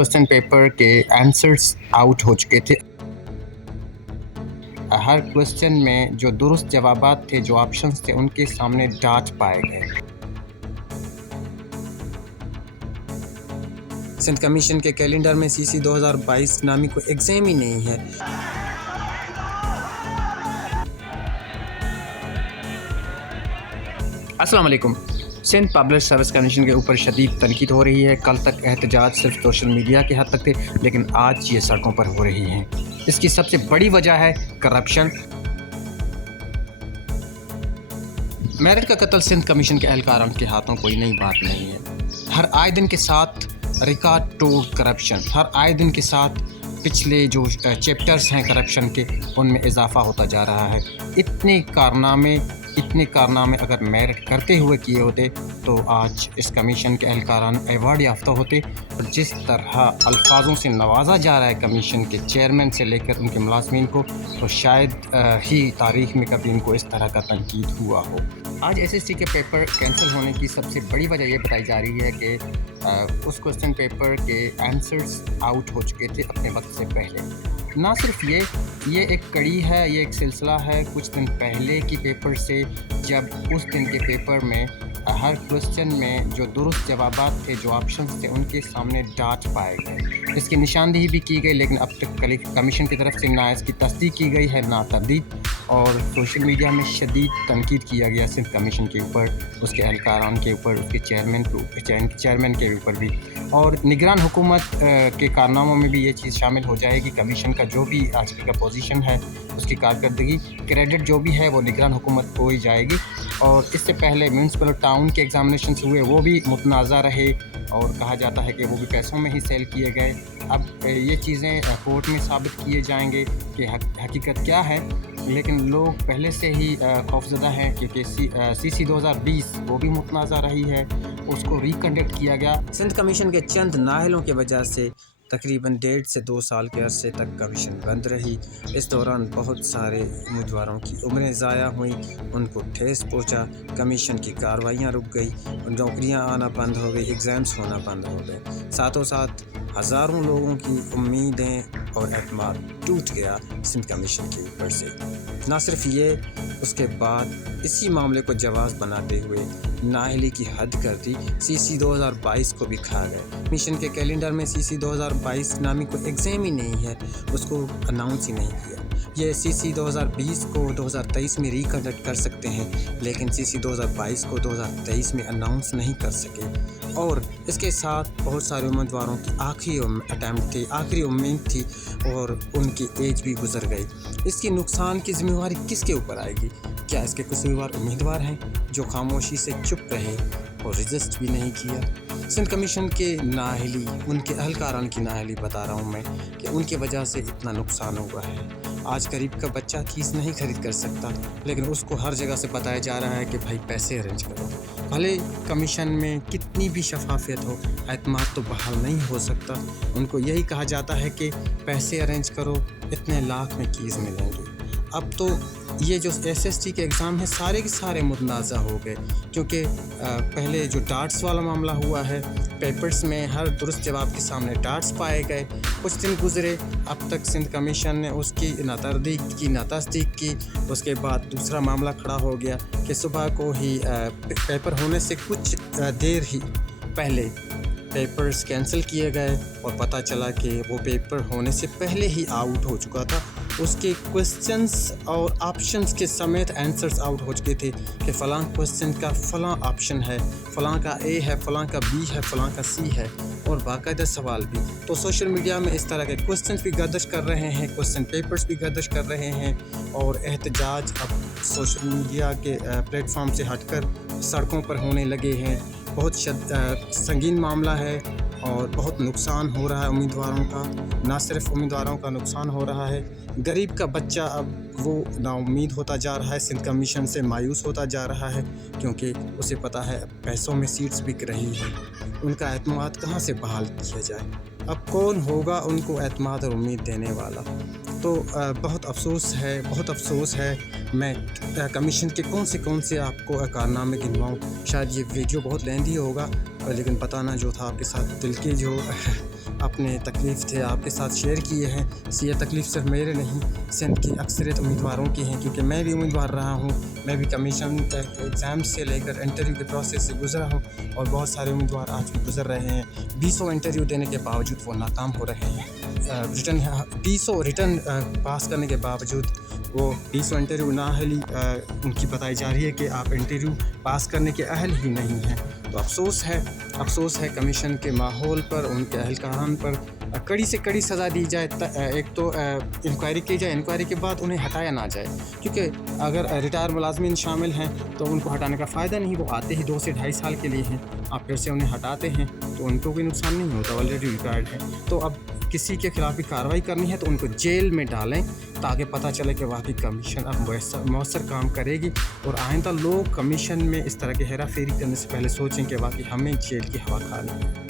Question paper के answers out हो चुके थे। हर क्वेश्चन में जो दुरुस्त जवाबात थे, जो ऑप्शंस थे, उनके सामने डॉट पाए गए। सिंध कमीशन के कैलेंडर में सीसी 2022 नामी कोई एग्जाम ही नहीं है। अस्सलाम वालेकुम। सिंध पब्लिक सर्विस कमीशन के ऊपर शदीद तनकीद हो रही है। कल तक एहतजाज सिर्फ सोशल मीडिया के हद तक थे, लेकिन आज ये सड़कों पर हो रही हैं। इसकी सबसे बड़ी वजह है करप्शन। मेरिट का कत्ल सिंध कमीशन के एहलकारों के हाथों कोई नई बात नहीं है। हर आए दिन के साथ रिकॉर्ड तोड़ करप्शन, हर आए दिन के साथ पिछले जो चैप्टर्स हैं करप्शन के, उनमें इजाफा होता जा रहा है। इतने कारनामे अगर मेरिट करते हुए किए होते तो आज इस कमीशन के एहलकारान एवार्ड याफ्ता होते। और जिस तरह अल्फाजों से नवाजा जा रहा है कमीशन के चेयरमैन से लेकर उनके मुलाजमीन को, तो शायद ही तारीख में कभी इनको इस तरह का तनकीद हुआ हो। आज एसएससी के पेपर कैंसिल होने की सबसे बड़ी वजह ये बताई जा रही है कि उस क्वेश्चन पेपर के आंसर्स आउट हो चुके थे अपने वक्त से पहले। ना सिर्फ ये एक कड़ी है, ये एक सिलसिला है कुछ दिन पहले की पेपर से, जब उस दिन के पेपर में हर क्वेश्चन में जो दुरुस्त जवाबात थे, जो ऑप्शंस थे, उनके सामने डॉट पाए गए। इसकी निशानदेही भी की गई, लेकिन अब तक कमीशन की तरफ से ना इसकी तस्दीक की गई है ना तरदीद। और सोशल मीडिया में शदीद तनकीद किया गया सिंध कमीशन के ऊपर, उसके एहलकारान के ऊपर, उसके चेयरमैन के ऊपर भी। और निगरान हुकूमत के कारनामों में भी ये चीज़ शामिल हो जाएगी। कमीशन का जो भी आजकल का पोजीशन है, उसकी कारकर्दगी, क्रेडिट जो भी है वो निगरान हुकूमत को ही जाएगी। और इससे पहले म्यूनसिपल टाउन के एग्जामिनेशन हुए, वो भी मुतनाज़ा रहे और कहा जाता है कि वो भी पैसों में ही सेल किए गए। अब ये चीज़ें कोर्ट में साबित किए जाएंगे कि हकीकत क्या है, लेकिन लोग पहले से ही खौफज़दा हैं क्योंकि सीसी 2020 वो भी मुतनाज़ा रही है, उसको रिकंडक्ट किया गया। सिंध कमीशन के चंद नाहलों की वजह से तकरीबन 1.5 से 2 साल के अरसे तक कमीशन बंद रही। इस दौरान बहुत सारे उम्मीदवारों की उम्रें ज़ाया हुई, उनको ठेस पहुंचा, कमीशन की कार्रवाइयाँ रुक गई, नौकरियां आना बंद हो गई, एग्ज़ाम्स होना बंद हो गए। साथों साथ हज़ारों लोगों की उम्मीदें और एतमाद टूट गया सिंध कमीशन के ऊपर से। ना सिर्फ ये, उसके बाद इसी मामले को जवाज़ बनाते हुए नाअहली की हद कर दी, सीसी 2022 को भी खा गए। कमीशन के कैलेंडर में सीसी 2022 नामी कोई एग्ज़ाम ही नहीं है, उसको अनाउंस ही नहीं किया। ये सीसी 2020 को 2023 में रिकंडक्ट कर सकते हैं, लेकिन सीसी 2022 को 2023 में अनाउंस नहीं कर सके। और इसके साथ बहुत सारे उम्मीदवारों की आखिरी अटैम्प्ट थी, आखिरी उम्मीद थी, और उनकी एज भी गुजर गई। इसकी नुकसान की जिम्मेवारी किसके ऊपर आएगी? क्या इसके कसूरवार उम्मीदवार हैं जो खामोशी से चुप रहे और रजिस्ट भी नहीं किया? सिंध कमीशन के नाअहली, उनके एहलकारान की नाअहली बता रहा हूँ मैं कि उनकी वजह से इतना नुकसान हुआ है। आज गरीब का बच्चा चीज़ नहीं खरीद कर सकता, लेकिन उसको हर जगह से बताया जा रहा है कि भाई पैसे अरेंज करो। भले कमीशन में कितनी भी शफाफियत हो, एतमाद तो बहाल नहीं हो सकता। उनको यही कहा जाता है कि पैसे अरेंज करो, इतने लाख में कीज़ मिलेंगे। अब तो ये जो एसएसटी के एग्ज़ाम है सारे के सारे मुतनाज़ा हो गए, क्योंकि पहले जो डार्ट्स वाला मामला हुआ है, पेपर्स में हर दुरुस्त जवाब के सामने डार्ट्स पाए गए। कुछ दिन गुजरे, अब तक सिंध कमीशन ने उसकी ना तरदीक की ना तस्दीक की। उसके बाद दूसरा मामला खड़ा हो गया कि सुबह को ही पेपर होने से कुछ देर ही पहले पेपर्स कैंसिल किए गए और पता चला कि वो पेपर होने से पहले ही आउट हो चुका था। उसके क्वेश्चंस और ऑप्शंस के समेत आंसर्स आउट हो चुके थे कि फ़लाँ क्वेश्चन का फ़लाँ ऑप्शन है, फ़लाँ का ए है, फ़लाँ का बी है, फ़लाँ का सी है, और बाकायदा सवाल भी। तो सोशल मीडिया में इस तरह के क्वेश्चंस भी गर्दिश कर रहे हैं, क्वेश्चन पेपर्स भी गर्दिश कर रहे हैं, और एहतजाज अब सोशल मीडिया के प्लेटफॉर्म से हटकर सड़कों पर होने लगे हैं। बहुत संगीन मामला है और बहुत नुकसान हो रहा है उम्मीदवारों का। ना सिर्फ उम्मीदवारों का नुकसान हो रहा है, गरीब का बच्चा अब वो नाउम्मीद होता जा रहा है, सिंध कमीशन से मायूस होता जा रहा है, क्योंकि उसे पता है पैसों में सीट्स बिक रही है। उनका एतमाद कहाँ से बहाल किया जाए? अब कौन होगा उनको एतमाद और उम्मीद देने वाला? तो बहुत अफसोस है। मैं कमीशन के कौन से आपको कारनामे गिनवाऊँ? शायद ये वीडियो बहुत लेंथी होगा, लेकिन बताना जो था आपके साथ दिल की जो اپنے تکلیف تھے آپ کے ساتھ شیئر کیے ہیں. یہ تکلیف صرف میرے نہیں سندھ کی اکثریت امیدواروں کی ہیں, کیونکہ میں بھی امیدوار رہا ہوں. میں بھی کمیشن ایگزام سے لے کر انٹرویو کے پروسیس سے گزرا ہوں, اور بہت سارے امیدوار آج بھی گزر رہے ہیں. 200 انٹرویو دینے کے باوجود وہ ناکام ہو رہے ہیں. ریٹن 200 ریٹن پاس کرنے کے باوجود وہ 200 انٹرویو نااہلی ان کی بتائی جا رہی ہے کہ آپ انٹرویو پاس کرنے کے اہل ہی نہیں ہیں. تو افسوس ہے کمیشن کے ماحول پر, ان کے اہلکاران پر. کڑی سے کڑی سزا دی جائے. ایک تو انکوائری کی جائے, انکوائری کے بعد انہیں ہٹایا نہ جائے, کیونکہ اگر ریٹائر ملازمین شامل ہیں تو ان کو ہٹانے کا فائدہ نہیں. وہ آتے ہی 2 سے 2.5 سال کے لیے ہیں, آپ پھر سے انہیں ہٹاتے ہیں تو ان کو کوئی نقصان نہیں ہوتا, آلریڈی ریٹائرڈ ہے. تو اب کسی کے خلاف بھی کارروائی کرنی ہے تو ان کو جیل میں ڈالیں, تاکہ پتہ چلے کہ واقعی کمیشن اب مؤثر کام کرے گی. اور آئندہ لوگ کمیشن میں اس طرح کے ہیرا پھیری کرنے سے پہلے سوچیں کہ واقعی ہمیں جیل کی ہوا کھانی ہے.